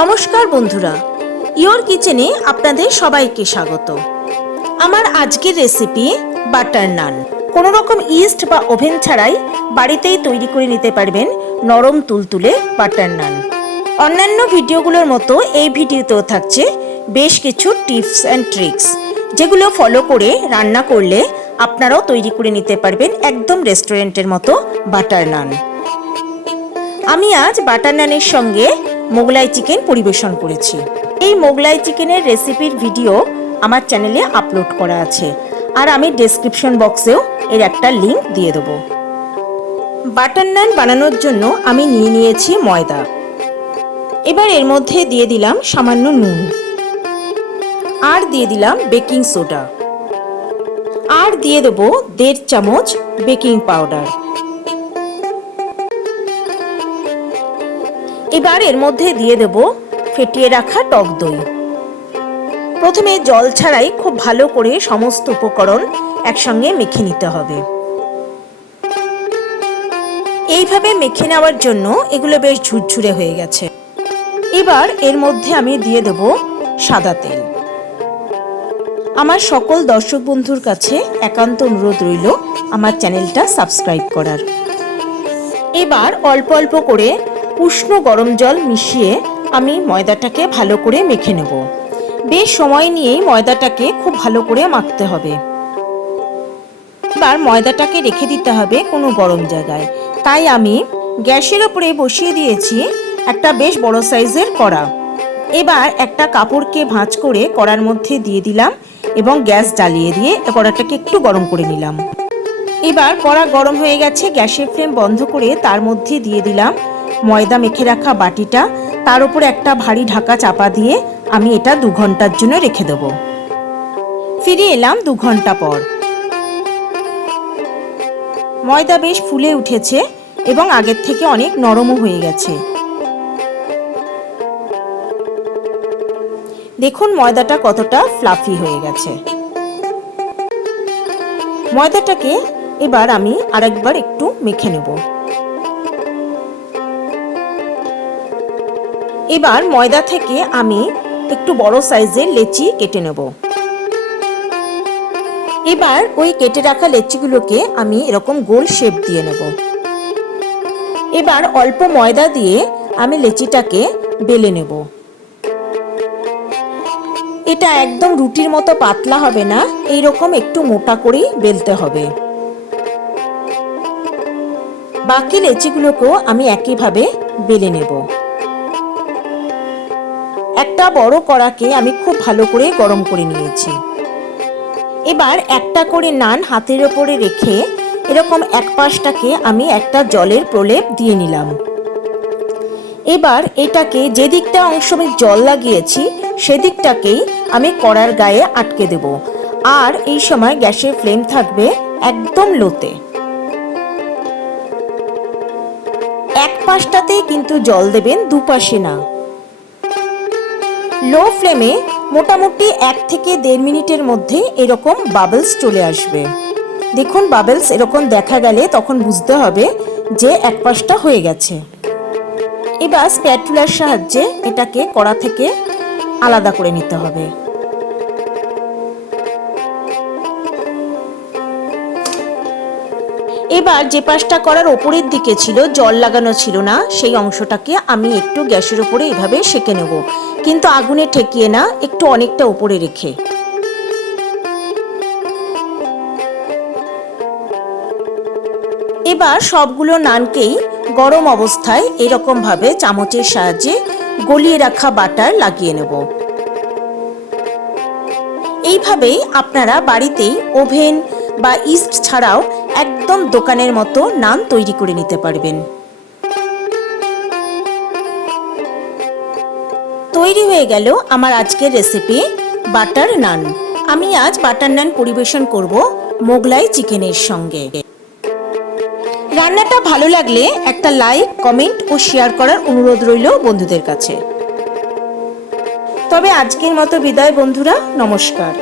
নমস্কার বন্ধুরা, ইয়োর কিচেনে আপনাদের সবাইকে স্বাগত। আমার আজকের রেসিপি বাটার নান। কোনো রকম ইস্ট বা ওভেন ছাড়াই বাড়িতেই তৈরি করে নিতে পারবেন নরম তুলতুলে বাটার নান। অন্যান্য ভিডিওগুলোর মতো এই ভিডিওতেও থাকছে বেশ কিছু টিপস অ্যান্ড ট্রিক্স, যেগুলো ফলো করে রান্না করলে আপনারাও তৈরি করে নিতে পারবেন একদম রেস্টুরেন্টের মতো বাটার নান। আমি আজ বাটার নানের সঙ্গে মোগলাই চিকেন পরিবেশন করেছি। এই মোগলাই চিকেনের রেসিপির ভিডিও আমার চ্যানেলে আপলোড করা আছে, আর আমি ডেসক্রিপশন বক্সেও এর একটা লিংক দিয়ে দেবো। বাটার নান বানানোর জন্য আমি নিয়ে নিয়েছি ময়দা। এবার এর মধ্যে দিয়ে দিলাম সামান্য নুন, আর দিয়ে দিলাম বেকিং সোডা, আর দিয়ে দেবো 1.5 চামচ বেকিং পাউডার। এবার এর মধ্যে দিয়ে দেব ফেটিয়ে রাখা টক দই। প্রথমে জল ছাড়াই খুব ভালো করে সমস্ত উপকরণ একসঙ্গে মেখে নিতে হবে। এইভাবে মেখে নেওয়ার জন্য এগুলো বেশ ঝুরঝুরে হয়ে গেছে। এবার এর মধ্যে আমি দিয়ে দেব সাদা তেল। আমার সকল দর্শক বন্ধুর কাছে একান্ত অনুরোধ রইল আমার চ্যানেলটা সাবস্ক্রাইব করার। এবার অল্প অল্প করে উষ্ণ গরম জল মিশিয়ে আমি ময়দাটাকে ভালো করে মেখে নেব। বেশ সময় নিয়েই ময়দাটাকে খুব ভালো করে মাখতে হবে। এবার ময়দাটাকে রেখে দিতে হবে কোনো গরম জায়গায়। তাই আমি গ্যাসের ওপরে বসিয়ে দিয়েছি একটা বেশ বড় সাইজের কড়া। এবার একটা কাপড়কে ভাঁজ করে কড়ার মধ্যে দিয়ে দিলাম এবং গ্যাস জ্বালিয়ে দিয়ে কড়াটাকে একটু গরম করে নিলাম। এবার কড়া গরম হয়ে গেছে, গ্যাসের ফ্লেম বন্ধ করে তার মধ্যে দিয়ে দিলাম ময়দা মেখে রাখা বাটিটা। তার উপরে একটা ভারী ঢাকা চাপা দিয়ে আমি এটা 2 ঘন্টার জন্য রেখে দেব। ফিরে এলাম 2 ঘন্টা পর। ময়দা বেশ ফুলে উঠেছে এবং আগের থেকে অনেক নরমও হয়ে গেছে। দেখুন ময়দাটা কতটা ফ্লাফি হয়ে গেছে। ময়দাটাকে এবার আমি আরেকবার একটু মেখে নেব। এবার ময়দা থেকে আমি একটু বড় সাইজের লেচি কেটে নেব। এবার ওই কেটে রাখা লেচিগুলোকে আমি এরকম গোল শেপ দিয়ে নেব। এবার অল্প ময়দা দিয়ে আমি লেচিটাকে বেলে নেব। এটা একদম রুটির মতো পাতলা হবে না, এইরকম একটু মোটা করেই বেলতে হবে। বাকি লেচিগুলোকেও আমি একইভাবে বেলে নেব। একটা বড় কড়াকে আমি খুব ভালো করে গরম করে নিয়েছি। এবার একটা করে নান হাতের ওপরে রেখে এরকম এক পাশটাকে আমি একটা জলের প্রলেপ দিয়ে নিলাম। এবার এটাকে যে দিকটা অংশ আমি জল লাগিয়েছি সেদিকটাকেই আমি কড়ার গায়ে আটকে দেব, আর এই সময় গ্যাসের ফ্লেম থাকবে একদম লোতে। এক পাশটাতেই কিন্তু জল দেবেন, দুপাশে না। লো ফ্লেমে মোটামুটি 1 থেকে 1.5 মিনিটের মধ্যে এরকম বাবলস চলে আসবে। দেখুন বাবলস এরকম দেখা গেলে তখন বুঝতে হবে যে এক পাশটা হয়ে গেছে। এবার স্প্যাটুলার সাহায্যে এটাকে কড়া থেকে আলাদা করে নিতে হবে। এবার যে পাশটা করার ওপরের দিকে ছিল, জল লাগানো ছিল না, সেই অংশটাকে আমি একটু গ্যাসের উপরে এভাবে সেঁকে নেব, কিন্তু আগুনে ঠেকিয়ে না, একটু অনেকটা উপরে রেখে। এবার সবগুলো নানকেই গরম অবস্থায় এরকম ভাবে চামচের সাহায্যে গলিয়ে রাখা বাটার লাগিয়ে নেব। এইভাবেই আপনারা বাড়িতেই ওভেন বা ইস্ট ছাড়াও একদম দোকানের মতো নান তৈরি করে নিতে পারবেন। তৈরি হয়ে গেল আমার আজকের রেসিপি বাটার নান। আমি আজ বাটার নান পরিবেশন করব মোগলাই চিকেনের সঙ্গে। রান্নাটা ভালো লাগলে একটা লাইক, কমেন্ট ও শেয়ার করার অনুরোধ রইল বন্ধুদের কাছে। তবে আজকের মতো বিদায় বন্ধুরা, নমস্কার।